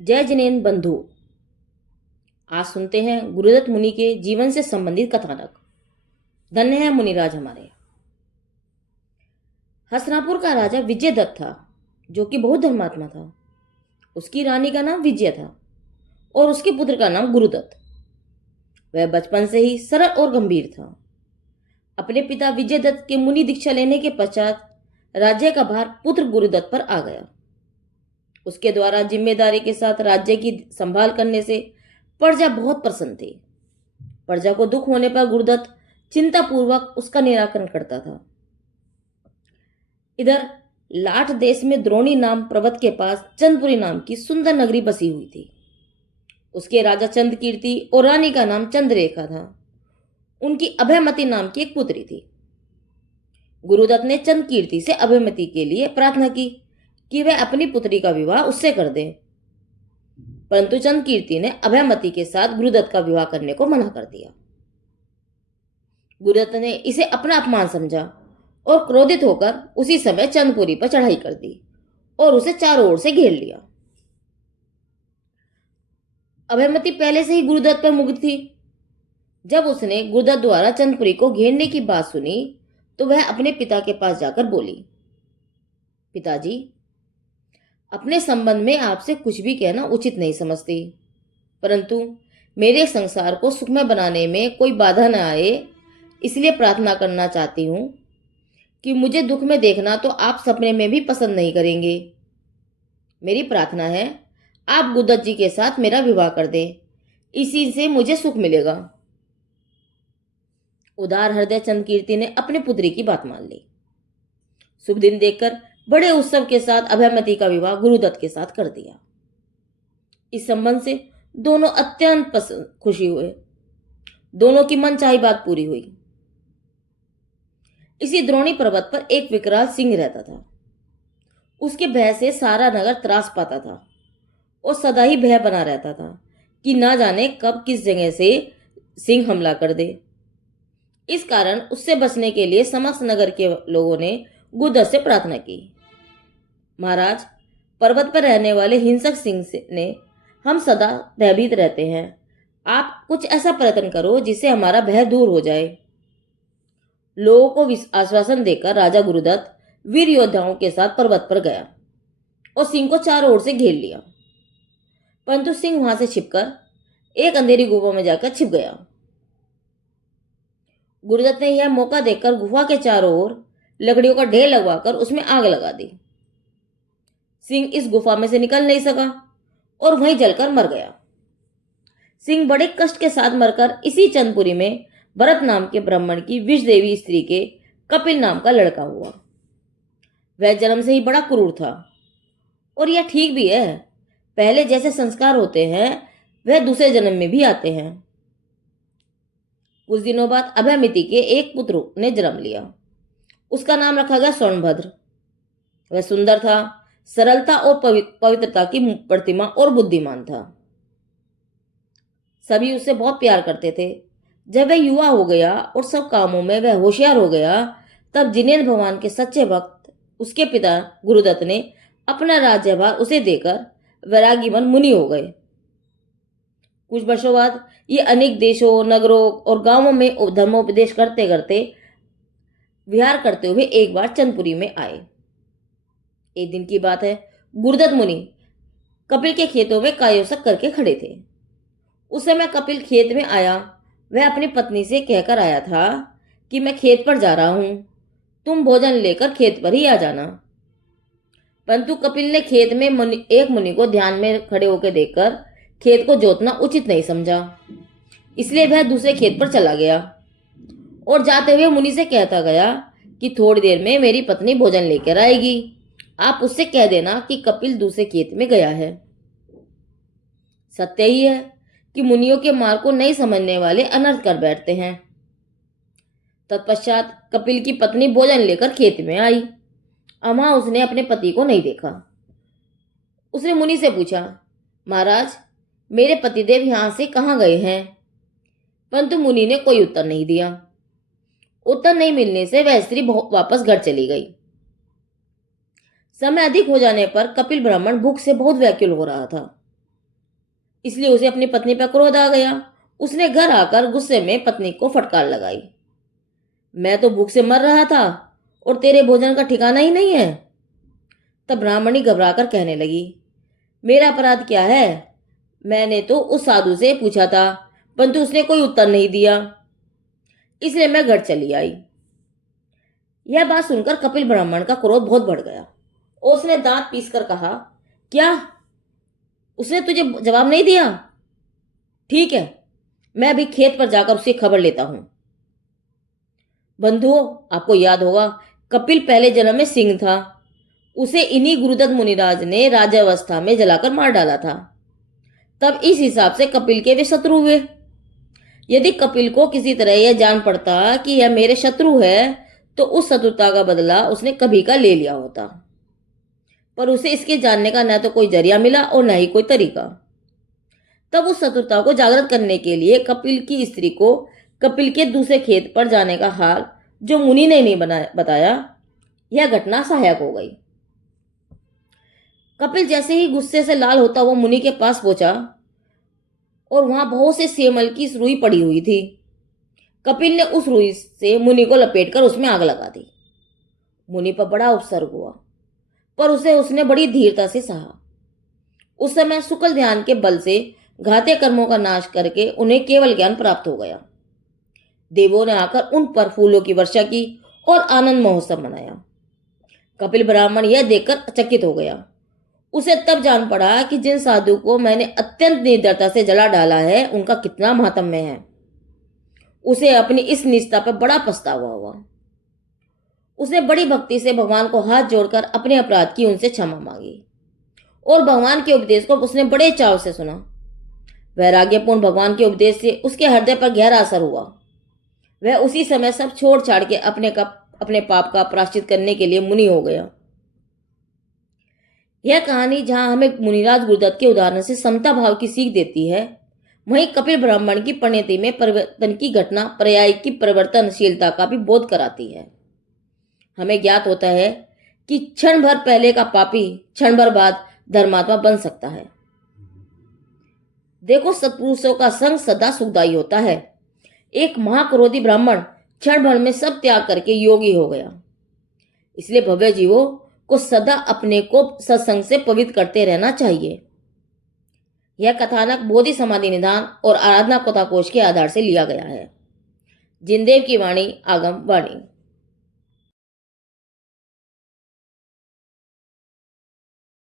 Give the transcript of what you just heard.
जय जिनेन्द्र बंधु। आज सुनते हैं गुरुदत्त मुनि के जीवन से संबंधित कथानक। धन्य है मुनिराज हमारे। हसनापुर का राजा विजयदत्त था, जो कि बहुत धर्मात्मा था। उसकी रानी का नाम विजय था और उसके पुत्र का नाम गुरुदत्त। वह बचपन से ही सरल और गंभीर था। अपने पिता विजयदत्त के मुनि दीक्षा लेने के पश्चात राज्य का भार पुत्र गुरुदत्त पर आ गया। उसके द्वारा जिम्मेदारी के साथ राज्य की संभाल करने से प्रजा बहुत प्रसन्न थी। प्रजा को दुख होने पर गुरुदत्त चिंतापूर्वक उसका निराकरण करता था। इधर लाठ देश में द्रोणी नाम पर्वत के पास चंदपुरी नाम की सुंदर नगरी बसी हुई थी। उसके राजा चंद्रकीर्ति और रानी का नाम चंद्ररेखा था। उनकी अभयमती नाम की एक पुत्री थी। गुरुदत्त ने चंद्रकीर्ति से अभयमती के लिए प्रार्थना की कि वह अपनी पुत्री का विवाह उससे कर दे, परंतु चंद्रकीर्ति ने अभयमती के साथ गुरुदत्त का विवाह करने को मना कर दिया। गुरुदत्त ने इसे अपना अपमान समझा और क्रोधित होकर उसी समय चंद्रपुरी पर चढ़ाई कर दी और उसे चारों ओर से घेर लिया। अभयमती पहले से ही गुरुदत्त पर मुग्ध थी। जब उसने गुरुदत्त द्वारा चंद्रपुरी को घेरने की बात सुनी तो वह अपने पिता के पास जाकर बोली, पिताजी, अपने संबंध में आपसे कुछ भी कहना उचित नहीं समझती, परंतु मेरे संसार को सुखमय बनाने में कोई बाधा न आए, इसलिए प्रार्थना करना चाहती हूं कि मुझे दुख में देखना तो आप सपने में भी पसंद नहीं करेंगे। मेरी प्रार्थना है आप गुरुदत्त जी के साथ मेरा विवाह कर दें, इसी से मुझे सुख मिलेगा। उदार हृदय चंद्रकीर्ति ने अपने पुत्री की बात मान ली। शुभ दिन देखकर बड़े उत्सव के साथ अभयमती का विवाह गुरुदत्त के साथ कर दिया। इस संबंध से दोनों अत्यंत खुशी हुए। दोनों की मनचाही बात पूरी हुई। इसी द्रोणी पर्वत पर एक विकराल सिंह रहता था। उसके भय से सारा नगर त्रास पाता था और सदा ही भय बना रहता था कि ना जाने कब किस जगह से सिंह हमला कर दे। इस कारण उससे बचने के लिए समस्त नगर के लोगों ने गुरुदत्त से प्रार्थना की, महाराज, पर्वत पर रहने वाले हिंसक सिंह ने हम सदा भयभीत रहते हैं। आप कुछ ऐसा प्रयत्न करो जिससे हमारा भय दूर हो जाए। लोगों को आश्वासन देकर राजा गुरुदत्त वीर योद्धाओं के साथ पर्वत पर गया और सिंह को चारों ओर से घेर लिया, परंतु सिंह वहां से छिपकर एक अंधेरी गुफा में जाकर छिप गया। गुरुदत्त ने यह मौका देखकर गुफा के चारों ओर लकड़ियों का ढेर लगवाकर उसमें आग लगा दी। सिंह इस गुफा में से निकल नहीं सका और वहीं जलकर मर गया। सिंह बड़े कष्ट के साथ मरकर इसी चंद्रपुरी में भरत नाम के ब्राह्मण की विष देवी स्त्री के कपिल नाम का लड़का हुआ। वह जन्म से ही बड़ा क्रूर था और यह ठीक भी है। पहले जैसे संस्कार होते हैं वह दूसरे जन्म में भी आते हैं। कुछ दिनों बाद अभयमती के एक पुत्र ने जन्म लिया। उसका नाम रखा गया सोनभद्र। वह सुंदर था, सरलता और पवित्रता की प्रतिमा और बुद्धिमान था। सभी उससे बहुत प्यार करते थे। जब वह युवा हो गया और सब कामों में वह होशियार हो गया, तब जिनेन्द्र भगवान के सच्चे भक्त उसके पिता गुरुदत्त ने अपना राज्यभार उसे देकर वैरागी बन मुनि हो गए। कुछ वर्षों बाद ये अनेक देशों, नगरों और गांवों में धर्मोपदेश करते करते विहार करते हुए एक बार चंद्रपुरी में आए। एक दिन की बात है, गुरुदत्त मुनि कपिल के खेतों में कायोसक करके खड़े थे। उस समय कपिल खेत में आया। वह अपनी पत्नी से कहकर आया था कि मैं खेत पर जा रहा हूं, तुम भोजन लेकर खेत पर ही आ जाना। परंतु कपिल ने खेत में एक मुनि को ध्यान में खड़े होकर देखकर खेत को जोतना उचित नहीं समझा, इसलिए वह दूसरे खेत पर चला गया और जाते हुए मुनि से कहता गया कि थोड़ी देर में मेरी पत्नी भोजन लेकर आएगी, आप उससे कह देना कि कपिल दूसरे खेत में गया है। सत्य ही है कि मुनियों के मार्ग को नहीं समझने वाले अनर्थ कर बैठते हैं। तत्पश्चात कपिल की पत्नी भोजन लेकर खेत में आई। वहां उसने अपने पति को नहीं देखा। उसने मुनि से पूछा, महाराज, मेरे पतिदेव यहां से कहाँ गए हैं? परंतु मुनि ने कोई उत्तर नहीं दिया। उत्तर नहीं मिलने से वह स्त्री वापस घर चली गई। समय अधिक हो जाने पर कपिल ब्राह्मण भूख से बहुत व्याकुल हो रहा था। इसलिए उसे अपनी पत्नी पर क्रोध आ गया। उसने घर आकर गुस्से में पत्नी को फटकार लगाई। मैं तो भूख से मर रहा था और तेरे भोजन का ठिकाना ही नहीं है। तब ब्राह्मणी घबराकर कहने लगी, मेरा अपराध क्या है? मैंने तो उस साधु से पूछा था, परंतु उसने कोई उत्तर नहीं दिया, इसलिए मैं घर चली आई। यह बात सुनकर कपिल ब्राह्मण का क्रोध बहुत बढ़ गया और उसने दांत पीसकर कहा, क्या उसने तुझे जवाब नहीं दिया? ठीक है, मैं अभी खेत पर जाकर उसकी खबर लेता हूं। बंधुओं, आपको याद होगा कपिल पहले जन्म में सिंह था। उसे इन्हीं गुरुदत्त मुनिराज ने राज्यावस्था में जलाकर मार डाला था। तब इस हिसाब से कपिल के वे शत्रु हुए। यदि कपिल को किसी तरह यह जान पड़ता कि यह मेरे शत्रु है, तो उस शत्रुता का बदला उसने कभी का ले लिया होता, पर उसे इसके जानने का न तो कोई जरिया मिला और न ही कोई तरीका। तब उस शत्रुता को जागृत करने के लिए कपिल की स्त्री को कपिल के दूसरे खेत पर जाने का हाल जो मुनि ने नहीं बताया, यह घटना सहायक हो गई। कपिल जैसे ही गुस्से से लाल होता हुआ मुनि के पास पहुंचा और वहां बहुत से सेमल की रुई पड़ी हुई थी। कपिल ने उस रुई से मुनि को लपेटकर उसमें आग लगा दी। मुनि पर बड़ा उपसर्ग हुआ, पर उसे उसने बड़ी धीरता से सहा। उस समय शुक्ल ध्यान के बल से घाते कर्मों का नाश करके उन्हें केवल ज्ञान प्राप्त हो गया। देवों ने आकर उन पर फूलों की वर्षा की और आनंद महोत्सव मनाया। कपिल ब्राह्मण यह देखकर चकित हो गया। उसे तब जान पड़ा कि जिन साधु को मैंने अत्यंत निर्दयता से जला डाला है, उनका कितना महात्म्य है। उसे अपनी इस निष्ठा पर बड़ा पछतावा हुआ। उसने बड़ी भक्ति से भगवान को हाथ जोड़कर अपने अपराध की उनसे क्षमा मांगी और भगवान के उपदेश को उसने बड़े चाव से सुना। वैराग्यपूर्ण भगवान के उपदेश से उसके हृदय पर गहरा असर हुआ। वह उसी समय सब छोड़ छाड़ के अपने पाप का प्रायश्चित करने के लिए मुनि हो गया। यह कहानी जहां हमें मुनिराज गुरुदत्त के उदाहरण से समता भाव की सीख देती है, वहीं कपिल ब्राह्मण की परिणति में परिवर्तन की घटना पर्याय की परिवर्तनशीलता का भी बोध कराती है। हमें ज्ञात होता है कि क्षण भर पहले का पापी क्षण भर बाद धर्मात्मा बन सकता है। देखो, सत्पुरुषों का संग सदा सुखदायी होता है। एक महाक्रोधी ब्राह्मण क्षण भर में सब त्याग करके योगी हो गया। इसलिए भव्य जीवों को सदा अपने को सत्संग से पवित्र करते रहना चाहिए। यह कथानक बोधि समाधि निधान और आराधना कथा कोश के आधार से लिया गया है। जिनदेव की वाणी आगम वाणी।